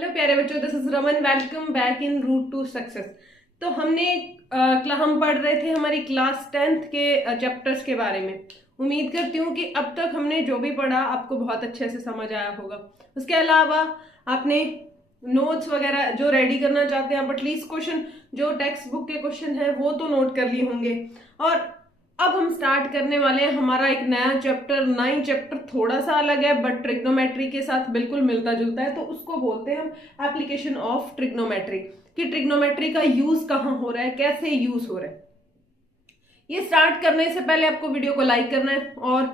Hello प्यारे बच्चों, this is Raman. Welcome back in route to success. तो हम पढ़ रहे थे हमारी क्लास 10th के चैप्टर्स के बारे में। उम्मीद करती हूँ कि अब तक हमने जो भी पढ़ा आपको बहुत अच्छे से समझ आया होगा। उसके अलावा आपने नोट्स वगैरह जो रेडी करना चाहते हैं आप एटलीस्ट क्वेश्चन जो टेक्स्ट बुक के क्वेश्चन है वो तो नोट कर लिए होंगे। और अब हम स्टार्ट करने वाले हैं हमारा एक नया चैप्टर। 9 चैप्टर थोड़ा सा अलग है बट ट्रिग्नोमेट्री के साथ बिल्कुल मिलता जुलता है, तो उसको बोलते हैं हम एप्लीकेशन ऑफ ट्रिग्नोमेट्री। कि ट्रिग्नोमेट्री का यूज कहाँ हो रहा है, कैसे यूज हो रहा है। ये स्टार्ट करने से पहले आपको वीडियो को लाइक करना है और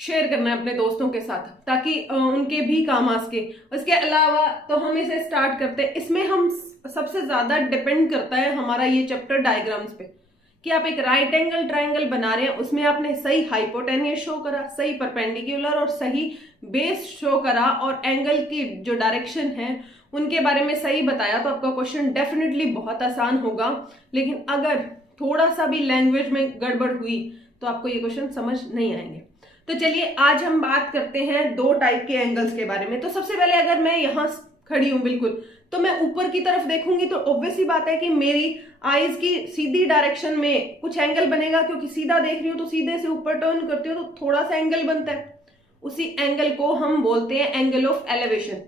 शेयर करना है अपने दोस्तों के साथ ताकि उनके भी काम आ सके। उसके अलावा तो हम इसे स्टार्ट करते हैं। इसमें हम सबसे ज्यादा डिपेंड करता है हमारा ये चैप्टर डायग्राम्स पे कि आप एक राइट एंगल ट्राइंगल बना रहे हैं, उसमें आपने सही हाइपोटेन्यूज शो करा, सही परपेंडिकुलर और सही बेस शो करा और एंगल की जो डायरेक्शन है उनके बारे में सही बताया, तो आपका क्वेश्चन डेफिनेटली बहुत आसान होगा। लेकिन अगर थोड़ा सा भी लैंग्वेज में गड़बड़ हुई तो आपको ये क्वेश्चन समझ नहीं आएंगे। तो चलिए आज हम बात करते हैं 2 टाइप के एंगल्स के बारे में। तो सबसे पहले अगर मैं यहाँ खड़ी हूं बिल्कुल तो मैं ऊपर की तरफ देखूंगी तो ऑब्वियस ही बात है कि मेरी आईज की सीधी डायरेक्शन में कुछ एंगल बनेगा, क्योंकि सीधा देख रही हूं तो सीधे से ऊपर टर्न करती हूँ तो थोड़ा सा एंगल बनता है। उसी एंगल को हम बोलते हैं एंगल ऑफ एलिवेशन।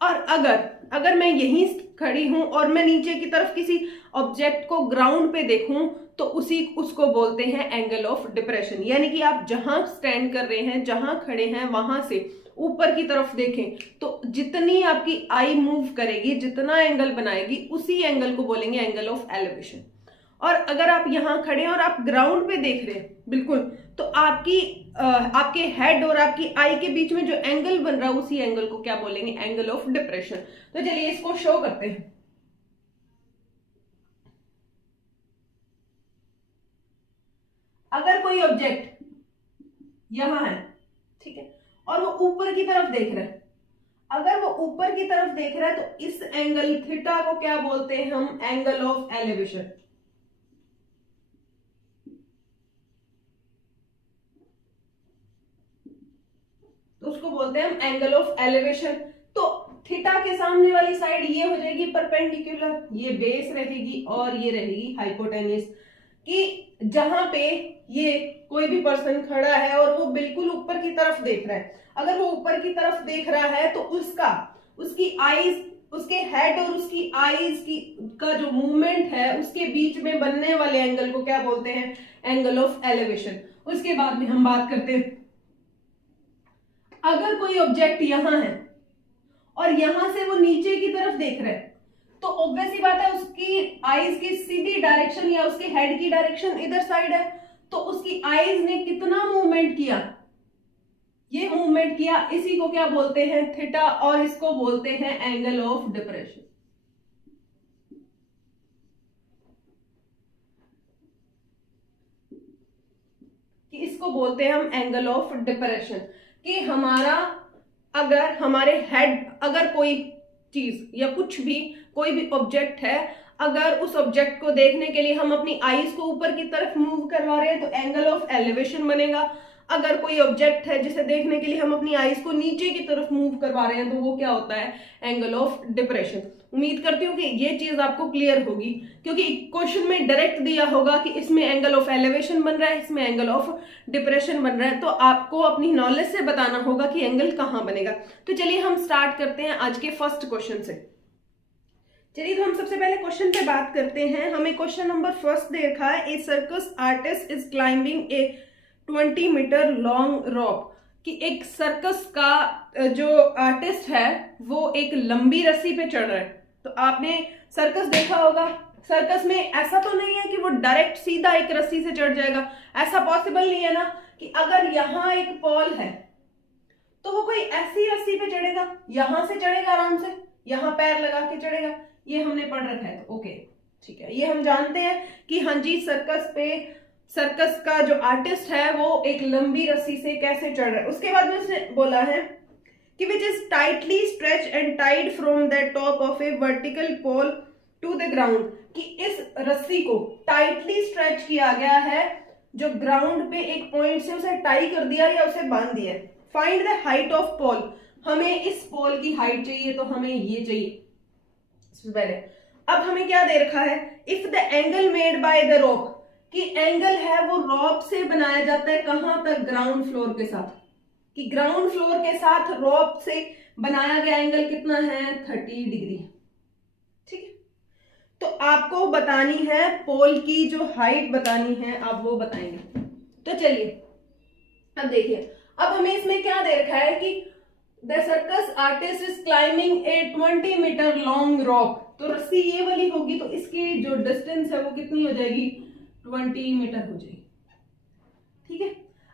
और अगर मैं यहीं खड़ी हूं और मैं नीचे की तरफ किसी ऑब्जेक्ट को ग्राउंड पे देखूं तो उसको बोलते हैं एंगल ऑफ डिप्रेशन। यानी कि आप जहां स्टैंड कर रहे हैं, जहां खड़े हैं, वहां से ऊपर की तरफ देखें तो जितनी आपकी आई मूव करेगी, जितना एंगल बनाएगी, उसी एंगल को बोलेंगे एंगल ऑफ एलिवेशन। और अगर आप यहां खड़े हैं और आप ग्राउंड पे देख रहे हैं बिल्कुल, तो आपके हेड और आपकी आई के बीच में जो एंगल बन रहा है उसी एंगल को क्या बोलेंगे, एंगल ऑफ डिप्रेशन। तो चलिए इसको शो करते हैं। अगर कोई ऑब्जेक्ट यहां है, ठीक है, और वो ऊपर की तरफ देख रहा है, अगर वो ऊपर की तरफ देख रहा है तो इस एंगल थीटा को क्या बोलते हैं हम, एंगल ऑफ एलिवेशन। तो उसको बोलते हैं हम एंगल ऑफ एलिवेशन। तो थीटा के सामने वाली साइड ये हो जाएगी परपेंडिकुलर, ये बेस रहेगी और ये रहेगी हाइपोटेन्यूज। कि जहां पे ये कोई भी पर्सन खड़ा है और वो बिल्कुल ऊपर की तरफ देख रहा है, अगर वो ऊपर की तरफ देख रहा है तो उसकी आईज, उसके हेड और उसकी आईज का जो मूवमेंट है उसके बीच में बनने वाले एंगल को क्या बोलते हैं, एंगल ऑफ एलिवेशन। उसके बाद में हम बात करते हैं, अगर कोई ऑब्जेक्ट यहां है और यहां से वो नीचे की तरफ देख रहा है तो ऑब्वियस ही बात है उसकी आईज की सीधी डायरेक्शन या उसके हेड की डायरेक्शन इधर साइड है, तो उसकी आईज ने कितना मूवमेंट किया, ये मूवमेंट किया, इसी को क्या बोलते हैं, थीटा, और इसको बोलते हैं एंगल ऑफ डिप्रेशन। कि इसको बोलते हैं हम एंगल ऑफ डिप्रेशन। कि अगर कोई चीज या कुछ भी कोई भी ऑब्जेक्ट है, अगर उस ऑब्जेक्ट को देखने के लिए हम अपनी आईज को ऊपर की तरफ मूव करवा रहे हैं तो एंगल ऑफ एलिवेशन बनेगा। अगर कोई ऑब्जेक्ट है जिसे देखने के लिए हम अपनी आईज को नीचे की तरफ मूव करवा रहे हैं तो वो क्या होता है, एंगल ऑफ डिप्रेशन। उम्मीद करती हूँ कि ये चीज आपको क्लियर होगी, क्योंकि क्वेश्चन में डायरेक्ट दिया होगा कि इसमें एंगल ऑफ एलिवेशन बन रहा है, इसमें एंगल ऑफ डिप्रेशन बन रहा है, तो आपको अपनी नॉलेज से बताना होगा कि एंगल कहाँ बनेगा। तो चलिए हम स्टार्ट करते हैं आज के फर्स्ट क्वेश्चन से। चलिए तो हम सबसे पहले क्वेश्चन पे बात करते हैं। हमें क्वेश्चन नंबर फर्स्ट दे रखा है, a circus artist is climbing a 20 metre long rope. कि एक सर्कस का जो आर्टिस्ट है वो एक लंबी रस्सी पे चढ़ रहा है। तो आपने सर्कस देखा होगा, सर्कस में ऐसा तो नहीं है कि वो डायरेक्ट सीधा एक रस्सी से चढ़ जाएगा, ऐसा पॉसिबल नहीं है ना। कि अगर यहाँ एक पॉल है तो वो कोई ऐसी रस्सी पे चढ़ेगा, यहां से चढ़ेगा आराम से, यहां पैर लगा के चढ़ेगा, ये हमने पढ़ रखा है। तो ओके ठीक है, ये हम जानते हैं कि हाँ जी सर्कस का जो आर्टिस्ट है वो एक लंबी रस्सी से कैसे चढ़ रहा है। उसके बाद में उसने बोला है कि which is tightly stretch and tied from the top of a vertical pole to the ground. कि इस रस्सी को टाइटली स्ट्रेच किया गया है, जो ग्राउंड पे एक पॉइंट से उसे टाई कर दिया या उसे बांध दिया। फाइंड द हाइट ऑफ पोल। हमें इस पोल की हाइट चाहिए तो हमें ये चाहिए सबसे पहले। अब हमें क्या दे रखा है, if the angle made by the rope, कि एंगल है वो रॉप से बनाया जाता है कहां तक, ग्राउंड फ्लोर के साथ, कि ग्राउंड फ्लोर के साथ रॉप से बनाया गया एंगल कितना है 30 डिग्री। ठीक है, तो आपको बतानी है पोल की जो हाइट बतानी है, आप वो बताएंगे। तो चलिए अब देखिए, अब हमें इसमें क्या दे रखा है कि the circus artist is climbing a 20 metre long rope, तो रस्सी ये वाली होगी तो इसकी जो डिस्टेंस है वो कितनी हो जाएगी 20 मीटर हो जाएगी। ठीक है,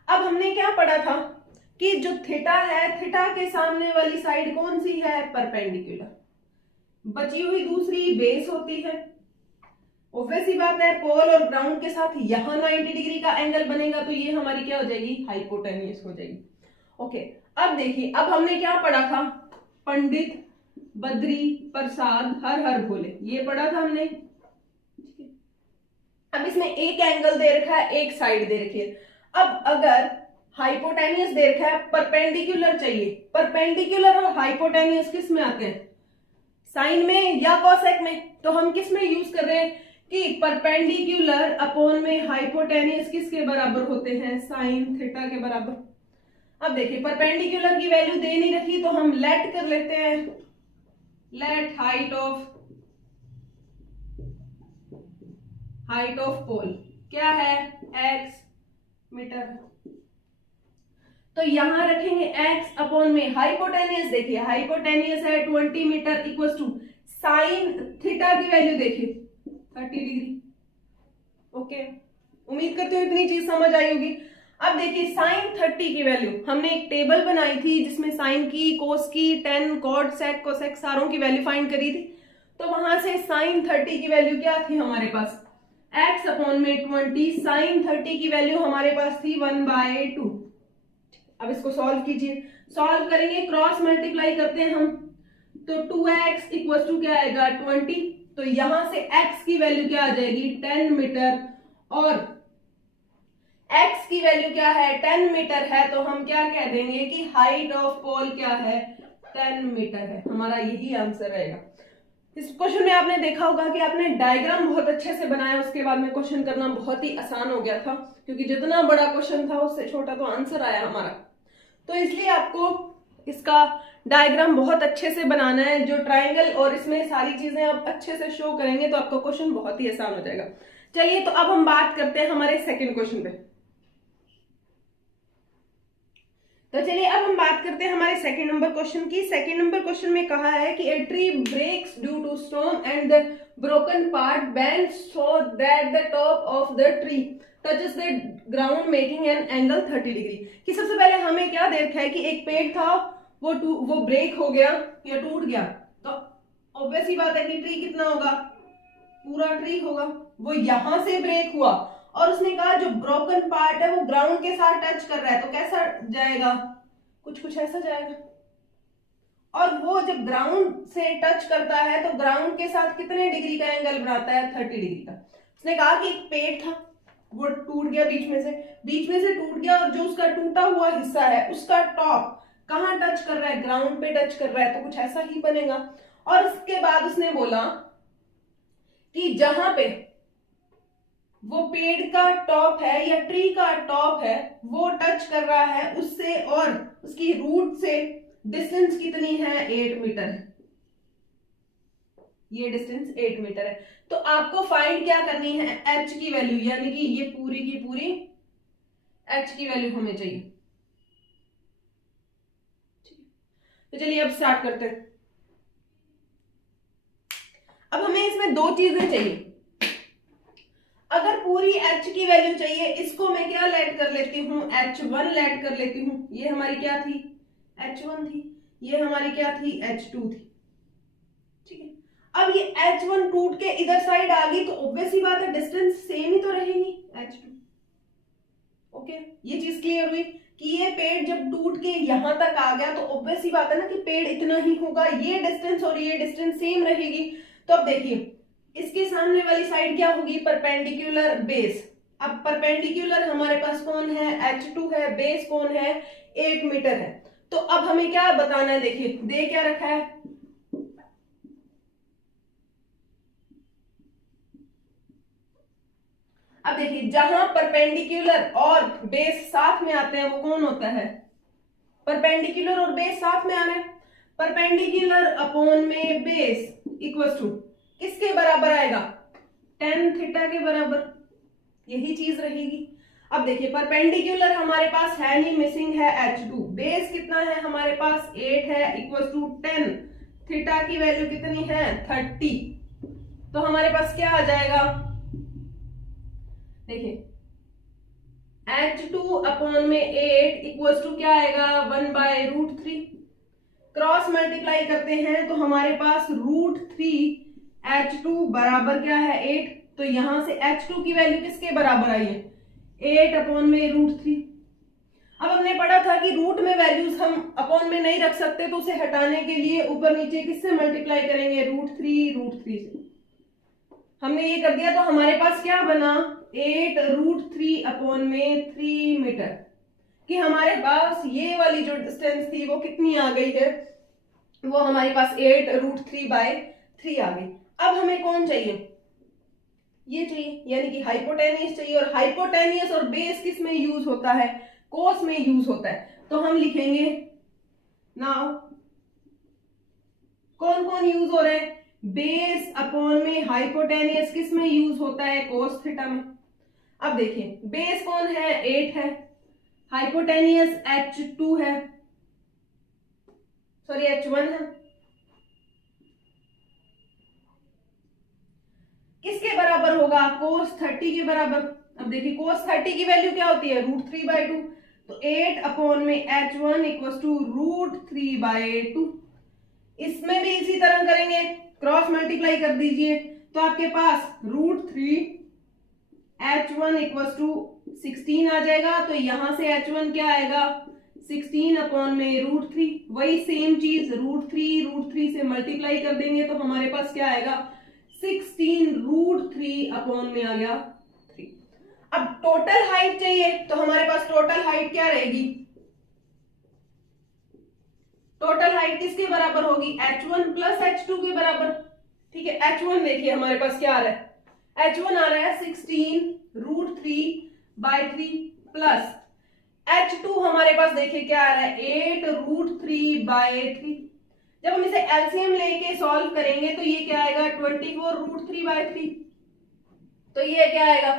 अब हमने क्या पढ़ा था कि जो थीटा है, थीटा के सामने वाली साइड कौन सी है, परपेंडिकुलर, बची हुई दूसरी बेस होती है। ऑब्वियस सी बात है, पोल और ग्राउंड के साथ यहां 90 डिग्री का एंगल बनेगा तो ये हमारी क्या हो जाएगी, हाइपोटेन्यूस हो जाएगी। ओके, अब देखिए, अब हमने क्या पढ़ा था, पंडित बद्री प्रसाद हर हर भोले, ये पढ़ा था हमने। अब इसमें एक एंगल दे रखा है, एक साइड दे रखी है। अब अगर हाइपोटेन्यूस दे रखा है, परपेंडिकुलर चाहिए, परपेंडिकुलर और हाइपोटेन्यूस किस में आते हैं, साइन में या कॉसेक में, तो हम किस में यूज कर रहे हैं कि परपेंडिकुलर अपॉन में हाइपोटेन्यूस किसके बराबर होते हैं, साइन थीटा के बराबर। अब देखिए, परपेंडिकुलर की वैल्यू दे नहीं रखी तो हम लेट कर लेते हैं, लेट हाइट ऑफ पोल क्या है, x मीटर, तो यहां रखेंगे x अपॉन में हाइपोटेन्यूस, देखिए हाइपोटेन्यूस है 20 metre equal to sine theta की वैल्यू देखिए 30 डिग्री। ओके, उम्मीद करती हूँ इतनी चीज समझ आई होगी। अब देखिए साइन 30 की वैल्यू, हमने एक टेबल बनाई थी जिसमें साइन की, कोस की, टेन, कॉट, सेक, कोसेक सारों की वैल्यू फाइंड करी थी। तो वहां से साइन 30 की वैल्यू क्या थी हमारे पास, x अपॉन में 20, साइन 30 की वैल्यू हमारे पास थी 1/2। अब इसको सॉल्व कीजिए, सॉल्व करेंगे, क्रॉस मल्टीप्लाई करते हैं हम, तो 2x इक्वल टू क्या आएगा 20, तो यहां से x की वैल्यू क्या आ जाएगी 10 मीटर, और x की वैल्यू क्या है 10 मीटर है, तो हम क्या कह देंगे कि हाइट ऑफ पोल क्या है 10 मीटर है, हमारा यही आंसर रहेगा। इस क्वेश्चन में आपने देखा होगा कि आपने डायग्राम बहुत अच्छे से बनाया, उसके बाद में क्वेश्चन करना बहुत ही आसान हो गया था, क्योंकि जितना बड़ा क्वेश्चन था उससे छोटा तो आंसर आया हमारा। तो इसलिए आपको इसका डायग्राम बहुत अच्छे से बनाना है, जो ट्रायंगल और इसमें सारी चीजें आप अच्छे से शो करेंगे तो आपका क्वेश्चन बहुत ही आसान हो जाएगा। चलिए, तो अब हम बात करते हैं हमारे सेकंड क्वेश्चन पे। तो चलिए अब हम बात करते हैं हमारे सेकंड नंबर क्वेश्चन की। सेकंड नंबर क्वेश्चन में कहा है कि a tree breaks due to storm and the broken part bends so that the top of the tree touches the ground making an angle 30 degree. कि सबसे पहले हमें क्या दे रखा है कि एक पेड़ था वो ब्रेक हो गया या टूट गया, तो ऑब्वियस ही बात है कि ट्री कितना होगा, पूरा ट्री होगा। वो यहां से ब्रेक हुआ और उसने कहा जो ब्रोकन पार्ट है वो ग्राउंड के साथ टच कर रहा है, तो कैसा जाएगा, कुछ ऐसा जाएगा। और वो जब ग्राउंड से टच करता है तो ग्राउंड के साथ कितने डिग्री का एंगल बनाता है 30 डिग्री का। उसने कहा कि एक पेड़ था वो टूट गया, बीच में से टूट गया, और जो उसका टूटा हुआ हिस्सा है उसका टॉप कहां टच कर रहा है, ग्राउंड पे टच कर रहा है, तो कुछ ऐसा ही बनेगा। और उसके बाद उसने बोला कि जहां पे वो पेड़ का टॉप है या ट्री का टॉप है वो टच कर रहा है उससे, और उसकी रूट से डिस्टेंस कितनी है 8 मीटर है, ये डिस्टेंस 8 मीटर है। तो आपको फाइंड क्या करनी है, h की वैल्यू, यानी कि ये पूरी की पूरी h की वैल्यू हमें चाहिए। तो चलिए अब स्टार्ट करते हैं। अब हमें इसमें दो चीजें चाहिए। अगर पूरी h की वैल्यू चाहिए, इसको मैं क्या लेट कर लेती हूँ, h1 लेट कर लेती हूँ। ये हमारी क्या थी, h1 थी, ये हमारी क्या थी, h2 थी। ठीक है, अब ये h1 टूट के इधर साइड आ गई तो ऑब्वियस ही बात है डिस्टेंस सेम ही तो रहेगी h2। ओके, ये चीज क्लियर हुई कि ये पेड़ जब टूट के यहां तक आ गया तो ऑब्वियस ही बात है ना कि पेड़ इतना ही होगा, ये डिस्टेंस और ये डिस्टेंस सेम रहेगी। तो अब देखिए इसके सामने वाली साइड क्या होगी, परपेंडिकुलर बेस। अब परपेंडिकुलर हमारे पास कौन है, h2 है, बेस कौन है 8 मीटर है। तो अब हमें क्या बताना है, देखिए दे क्या रखा है, अब देखिए जहां परपेंडिकुलर और बेस साथ में आते हैं वो कौन होता है, परपेंडिकुलर और बेस साथ में आ रहा है, परपेंडिकुलर अपॉन में बेस इक्वल टू किसके बराबर आएगा, tan थीटा के बराबर, यही चीज रहेगी। अब देखिए परपेंडिकुलर हमारे पास है नहीं, मिसिंग है h2, बेस कितना है हमारे पास 8 है, इक्वल टू 10, थीटा की वैल्यू कितनी है 30, तो हमारे पास क्या आ जाएगा, देखिए h2 अपॉन में 8 इक्वल टू क्या आएगा 1/√3, क्रॉस मल्टीप्लाई करते हैं तो हमारे पास √3 h2 बराबर क्या है 8, तो यहां से h2 की वैल्यू किसके बराबर आई है 8 अपॉन में √3। अब हमने पढ़ा था कि रूट में वैल्यूज हम अपॉन में नहीं रख सकते, तो उसे हटाने के लिए ऊपर नीचे किससे मल्टीप्लाई करेंगे, √3 से। हमने ये कर दिया तो हमारे पास क्या बना 8√3 अपॉन में 3 मीटर, कि हमारे पास ये वाली जो डिस्टेंस थी वो कितनी आ गई है, वो हमारे पास 8√3/3 आ गई। अब हमें कौन चाहिए, ये चाहिए, यानी कि हाइपोटेनियस चाहिए, और हाइपोटेनियस और बेस किस में यूज होता है, कोस में यूज होता है। तो हम लिखेंगे नाउ कौन कौन यूज हो रहे हैं, बेस अपॉन में हाइपोटेनियस किस में यूज होता है, कोस थीटा में। अब देखिए बेस कौन है 8 है, हाइपोटेनियस h2 है, सॉरी h1 है, किसके बराबर होगा, cos 30 के बराबर। अब देखिए cos 30 की वैल्यू क्या होती है √3/2, तो 8 अपॉन में h1 इक्वल टू √3/2। इसमें भी इसी तरह करेंगे, क्रॉस मल्टीप्लाई कर दीजिए तो आपके पास √3 h1 इक्वल टू 16 आ जाएगा, तो यहां से h1 क्या आएगा 16 अपॉन में √3, वही सेम चीज √3 से मल्टीप्लाई कर देंगे तो हमारे पास क्या आएगा 16√3 अपॉन में आ गया 3। अब टोटल हाइट चाहिए तो हमारे पास टोटल हाइट क्या रहेगी, टोटल हाइट किसके बराबर होगी h1 प्लस h2 के बराबर। ठीक है, h1 देखिए हमारे पास क्या आ रहा है, h1 आ रहा है 16√3/3 प्लस h2 हमारे पास देखिए क्या आ रहा है 8√3/3। जब हम इसे एलसीएम लेके सॉल्व करेंगे तो ये क्या आएगा 24√3/3, तो ये क्या आएगा,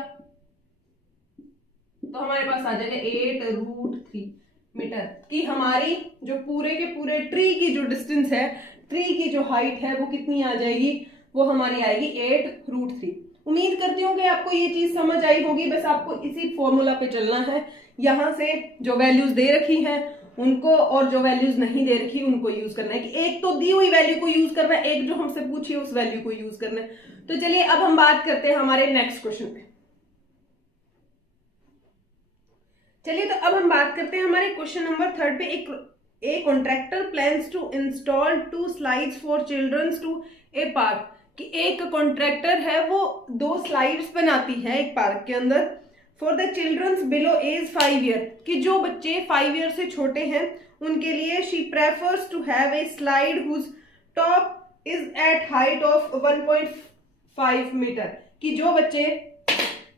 तो हमारे पास आ जाएगा 8√3 मीटर, कि हमारी जो पूरे के पूरे ट्री की जो डिस्टेंस है, ट्री की जो हाइट है वो कितनी आ जाएगी, वो हमारी आएगी 8√3। उम्मीद करती हूँ कि आपको ये चीज समझ आई होगी, बस आपको इसी फॉर्मूला पे चलना है, यहां से जो वैल्यूज दे रखी हैं उनको और जो वैल्यूज नहीं दे रखी उनको यूज करना है, कि एक तो दी हुई वैल्यू को यूज करना है, एक जो हमसे पूछी उस वैल्यू को यूज करना है। तो चलिए अब हम बात करते हैं हमारे नेक्स्ट क्वेश्चन पे। चलिए तो अब हम बात करते हैं हमारे क्वेश्चन नंबर 3 पे। A contractor plans to install 2 slides for childrens to a park, कि एक कॉन्ट्रैक्टर है वो 2 स्लाइड्स बनाती है एक पार्क के अंदर for the childrens below age 5 year, कि जो बच्चे 5 ईयर से छोटे हैं उनके लिए she prefers to have a slide whose top is at height of 1.5 metre, कि जो बच्चे,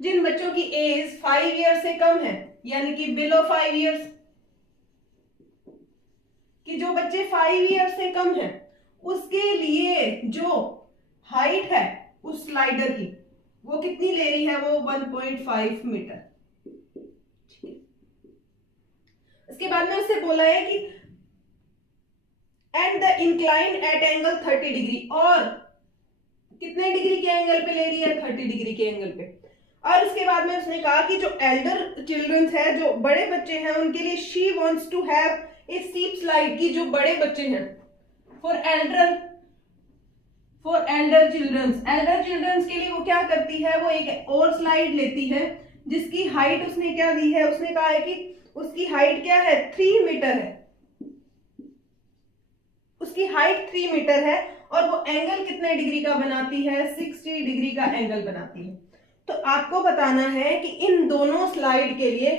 जिन बच्चों की एज 5 ईयर से कम है, यानी कि बिलो 5 ईयर्स, कि जो बच्चे 5 ईयर से कम है उसके लिए जो हाइट है उस स्लाइडर की वो कितनी ले रही है, वो 1.5 मीटर। इसके बाद में उससे बोला है कि and the incline at angle 30 degree, और कितने डिग्री के एंगल पे ले रही है 30 डिग्री के एंगल पे। और इसके बाद में उसने कहा कि जो एल्डर चिल्ड्रंस है, जो बड़े बच्चे हैं, उनके लिए she wants to have a steep slide, की जो बड़े बच्चे हैं फॉर एल्डर चिल्ड्रंस के लिए वो क्या करती है, वो एक और स्लाइड लेती है जिसकी हाइट उसने क्या दी है, उसने कहा है कि उसकी हाइट क्या है 3 मीटर है, उसकी हाइट 3 मीटर है और वो एंगल कितने डिग्री का बनाती है 60 डिग्री का एंगल बनाती है। तो आपको बताना है कि इन दोनों स्लाइड के लिए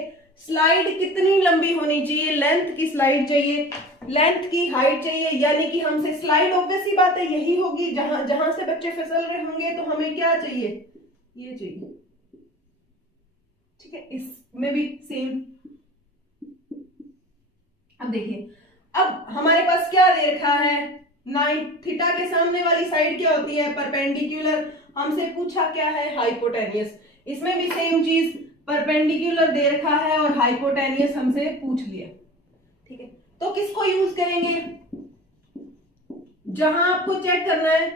स्लाइड कितनी लंबी होनी चाहिए, लेंथ की स्लाइड चाहिए लेंथ की हाइट चाहिए, यानी कि हमसे स्लाइड ऑब्वियस सी बात है यही होगी, जहां जहां से बच्चे फिसल रहे होंगे, तो हमें क्या चाहिए, ये चाहिए। ठीक है, इसमें भी सेम। अब देखिए, अब हमारे पास क्या दे रखा है, 9 थीटा के सामने वाली साइड क्या होती है, परपेंडिकुलर। हमसे पूछा क्या है, हाइपोटेनियस। इसमें भी सेम चीज, परपेंडिकुलर दे रखा है और हाइपोटेनियस हमसे पूछ लिया। ठीक है, तो किसको यूज करेंगे, जहां आपको चेक करना है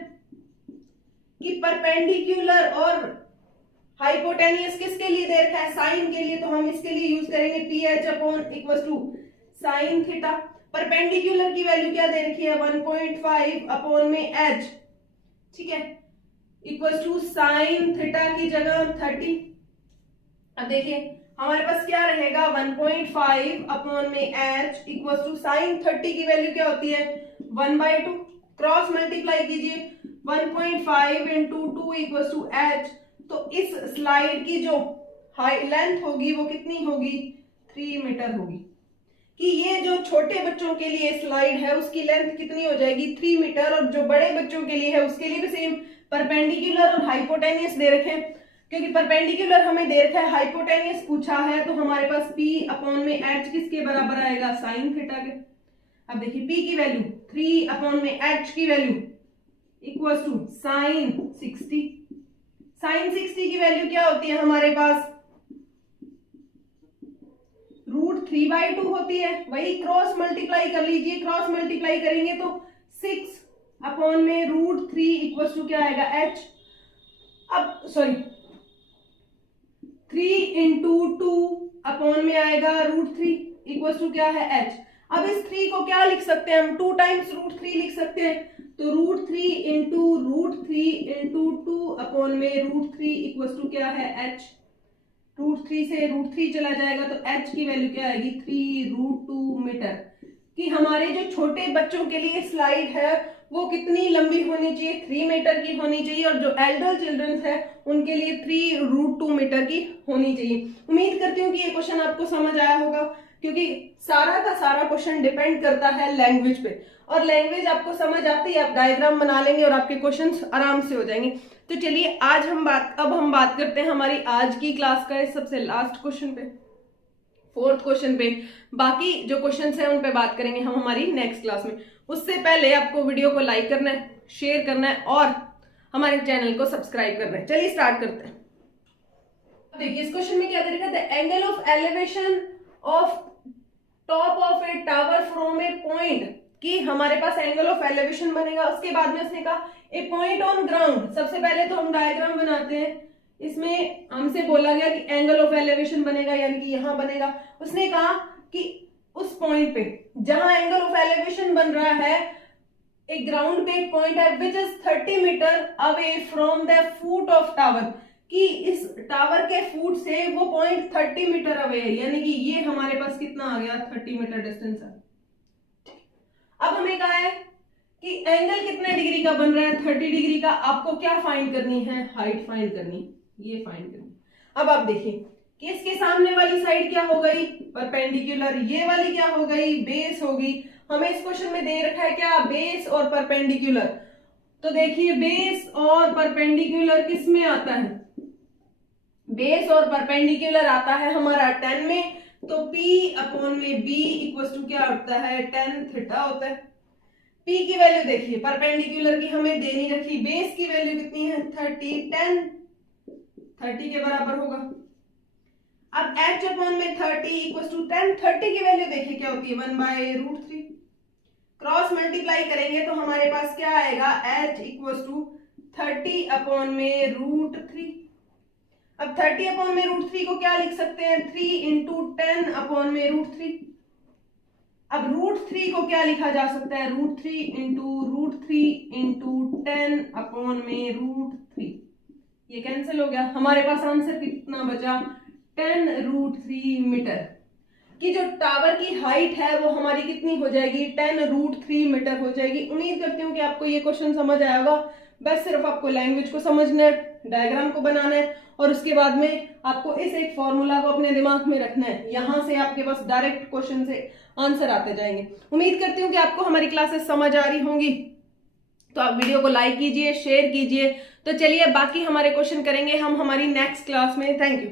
कि परपेंडिकुलर और हाइपोटेनियस किसके लिए दे रखा है, साइन के लिए, तो हम इसके लिए यूज करेंगे PH upon equal to sine theta. Perpendicular की वैल्यू क्या दे रखी है, 1.5 अपॉन में h, ठीक है, इक्वल टू साइन थीटा की जगह 30। अब देखिए हमारे पास क्या रहेगा, 1.5 अपॉन में h इक्वल टू साइन 30 की वैल्यू क्या होती है, 1/2। क्रॉस मल्टीप्लाई कीजिए, 1.5 इंटू 2 इक्वल टू h। तो इस स्लाइड की जो हाई लेंथ होगी वो कितनी होगी, 3 मीटर होगी। कि ये जो छोटे बच्चों के लिए स्लाइड है उसकी लेंथ कितनी हो जाएगी, 3 मीटर, और जो बड़े बच्चों के लिए है उसके लिए भी सेम परपेंडिकुलर और हाइपोटेनियस दे रखे हैं। क्योंकि परपेंडिकुलर हमें दे रखा है, हाइपोटेनियस पूछा है, तो हमारे पास P अपॉन में h किसके बराबर आएगा, साइन थीटा के। अब देखिए P की वैल्यू 3 अपॉन में h की value equal to sine 60। Sine 60 की वैल्यू क्या होती है हमारे पास, √3/2 होती है। वही क्रॉस मल्टीप्लाई कर लीजिए, क्रॉस मल्टीप्लाई करेंगे तो 6 अपॉन में √3 इक्वल टू क्या आएगा, h। अब सॉरी 3 इंटू 2 अपॉन में आएगा √3 इक्वल टू क्या है, h। अब इस 3 को क्या लिख सकते हैं हम, 2 टाइम्स √3 लिख सकते हैं, तो √3 इंटू √3 इंटू 2 अपॉन में √3 इक्वल टू क्या है, h। √3 से √3 चला जाएगा तो h की वैल्यू क्या आएगी, 3√2 मीटर। कि हमारे जो छोटे बच्चों के लिए स्लाइड है वो कितनी लंबी होनी चाहिए, 3 मीटर की होनी चाहिए, और जो एल्डर चिल्ड्रंस है उनके लिए 3√2 मीटर की होनी चाहिए। उम्मीद करती हूँ कि ये क्वेश्चन आपको समझ आया होगा, क्योंकि सारा का सारा क्वेश्चन डिपेंड करता है लैंग्वेज पे, और लैंग्वेज आपको समझ आती है, आप डायग्राम बना लेंगे और आपके क्वेश्चंस आराम से हो जाएंगे। तो चलिए आज अब हम बात करते हैं हमारी आज की क्लास का सबसे लास्ट क्वेश्चन पे, 4th क्वेश्चन पे। बाकी जो क्वेश्चंस हैं उन पे बात करेंगे हम हमारी नेक्स्ट क्लास में। उससे पहले आपको वीडियो को लाइक करना है, शेयर करना है और हमारे चैनल को सब्सक्राइब करना है। चलिए स्टार्ट करते हैं। देखिए इस क्वेश्चन में क्या दे रखा है, the angle of elevation of top of A tower from A point. कि हमारे पास एंगल ऑफ एलिवेशन बनेगा, उसके बाद में उसने कहा ए पॉइंट ऑन ग्राउंड। सबसे पहले तो हम डायग्राम बनाते हैं। इसमें हमसे बोला गया कि एंगल ऑफ एलिवेशन बनेगा, यानी कि यहां बनेगा। उसने कहा कि उस पॉइंट पे जहां एंगल ऑफ एलिवेशन बन रहा है, एक ग्राउंड पे एक पॉइंट है which is 30 metre away from the foot of tower. कि इस टावर के फुट से वो पॉइंट 30 मीटर अवे है, यानी कि ये हमारे पास कितना आ गया, 30 मीटर डिस्टेंस है। अब हमें कहा है कि एंगल कितने डिग्री का बन रहा है, 30 डिग्री का। आपको क्या फाइंड करनी है, हाइट फाइंड करनी, ये फाइंड करनी। अब आप देखिए कि इसके सामने वाली साइड क्या हो गई, परपेंडिकुलर। ये वाली क्या हो गई, बेस होगी। हमें इस क्वेश्चन में दे रखा है क्या, बेस और परपेंडिकुलर। तो देखिए बेस और परपेंडिकुलर किस में आता है, बेस और परपेंडिकुलर आता है हमारा 10 में। तो P अपॉन में B इक्वल टू क्या होता है, tan थीटा होता है। P की वैल्यू देखिए, परपेंडिकुलर की हमें देनी रखी, बेस की वैल्यू कितनी है, 30, tan 30 के बराबर होगा। अब H अपॉन में 30 इक्वल टू tan 30 की वैल्यू देखिए क्या होती है, 1/√3। क्रॉस मल्टीप्लाई करेंगे तो हमारे पास क्या आएगा, H इक्वल टू 30 अपॉन में √3। अब 30 अपॉन में √3 को क्या लिख सकते हैं, 3 इंटू 10 अपॉन में √3। अब √3 को क्या लिखा जा सकता है, √3 इंटू 10 अपॉन में √3। ये कैंसिल हो गया, हमारे पास आंसर कितना बचा, 10√3 मीटर। कि जो टावर की हाइट है वो हमारी कितनी हो जाएगी, 10√3 मीटर हो जाएगी। उम्मीद करती हूँ कि आपको ये क्वेश्चन समझ आया होगा। बस सिर्फ आपको लैंग्वेज को समझना है, डायग्राम को बनाना है और उसके बाद में आपको इस एक फॉर्मूला को अपने दिमाग में रखना है। यहां से आपके पास डायरेक्ट क्वेश्चन से आंसर आते जाएंगे। उम्मीद करती हूँ कि आपको हमारी क्लासेस समझ आ रही होंगी, तो आप वीडियो को लाइक कीजिए, शेयर कीजिए। तो चलिए बाकी हमारे क्वेश्चन करेंगे हम हमारी नेक्स्ट क्लास में। Thank you.